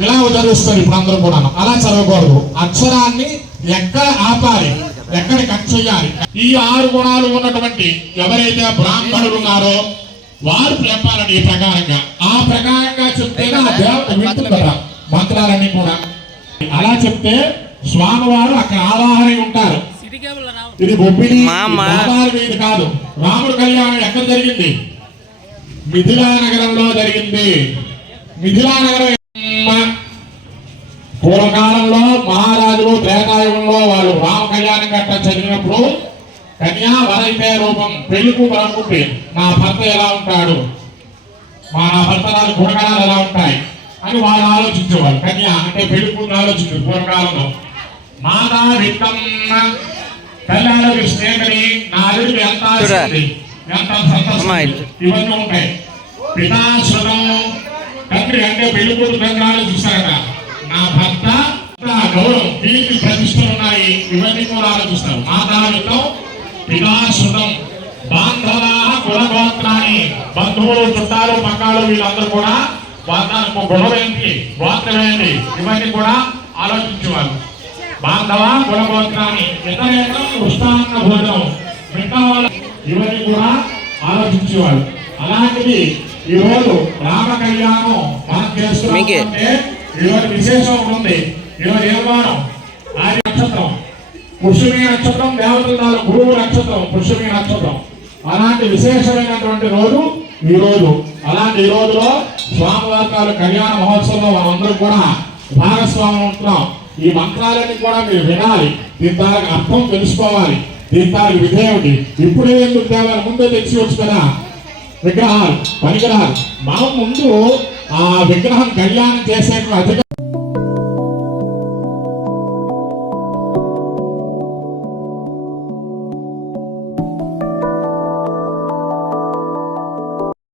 ఇలా చదివిస్తారు ఇప్పుడు అందరూ కూడా అలా చదవకూడదు. అక్షరాన్ని ఎక్కడ ఆపాలి ఎక్కడ కట్ చేయాలి? ఈ ఆరు గుణాలు ఉన్నటువంటి ఎవరైతే బ్రాహ్మణులు ఉన్నారో వారు చెప్పాలని ఈ ప్రకారంగా. ఆ ప్రకారంగా చెప్తేనే ఆ దేవత వింటుంది కదా మంత్రాలన్నీ కూడా. అలా చెప్తే స్వామివారు అక్కడ ఆవాహనై ఉంటారు. ఇది బొబ్బిలి వీధి కాదు. రాముడు కళ్యాణం ఎక్కడ జరిగింది? మిథిలా నగరంలో జరిగింది. మిథిలా నగరం ఎమ్మ. పూర్వకాలంలో మహారాజులు త్రేతాయుగంలో వాళ్ళు రామ కళ్యాణం గట్ట చదివినప్పుడు కన్యా వరైతే రూపం పెళ్ళికు అనుకుంటే నా భర్త ఎలా ఉంటాడు? మా నా భర్త నాలుగు గుణగణాలు ఎలా ఉంటాయి? అని వాళ్ళు ఆలోచించేవాళ్ళు. కన్యా అంటే పెళ్ళి కూతురు ఆలోచించారు పూర్వకాలంలో. మాతా విత్తమ్మ కళ్యాణుడికి స్నేహితుని నా అల్లుడికి ఎంత ఎంత సంతోషం. ఇవన్నీ ఉంటాయి. తండ్రి అంటే పెళ్ళి కూతురు తండ్రి ఆలోచిస్తారట నా భర్త నా గౌరవం దీనికి ప్రతిష్టలు ఉన్నాయి. ఇవన్నీ కూడా ఆలోచిస్తారు మాతాయుతం పితాశ్రుతం బాంధవా కులగోత్రాన్ని బంధువులు చుట్టాలు పక్కాలు వీళ్ళందరూ కూడా వాళ్ళకు గొడవ ఏంటి? గోత్రం ఏంటి? ఇవన్నీ కూడా ఆలోచించేవారు బాంధవ కులగోత్రాన్ని ఇతరేతరం కృష్ణాన్న భోజనం మిగతా వాళ్ళ ఇవన్నీ కూడా ఆలోచించేవాళ్ళు. అలాంటిది ఈ రోజు రామ కళ్యాణం మనం చేస్తున్నాం మీకే. అంటే ఈ రోజు విశేషం ఉంది ఈ రోజు ఏ వారం ఆది నక్షత్రం. పుష్యమి నక్షత్రం దేవతల గురువు నక్షత్రం పుష్యమి నక్షత్రం. అలాంటి విశేషమైనటువంటి రోజు ఈ రోజు అలాంటి ఈ రోజులో స్వామివారి కళ్యాణ మహోత్సవంలో మనందరం కూడా భాగస్వామ్యం ఉంటున్నాం. ఈ మంత్రాలన్నీ కూడా మీరు వినాలి. దీని దానికి అర్థం తెలుసుకోవాలి. దీని దానికి విధేయుడి. ఇప్పుడే ఎందుకు తేవాలి ముందే తెలిసి కదా? విగ్రహాలు పరికరాలు మా ముందు ఆ విగ్రహం కళ్యాణం చేసే అధిక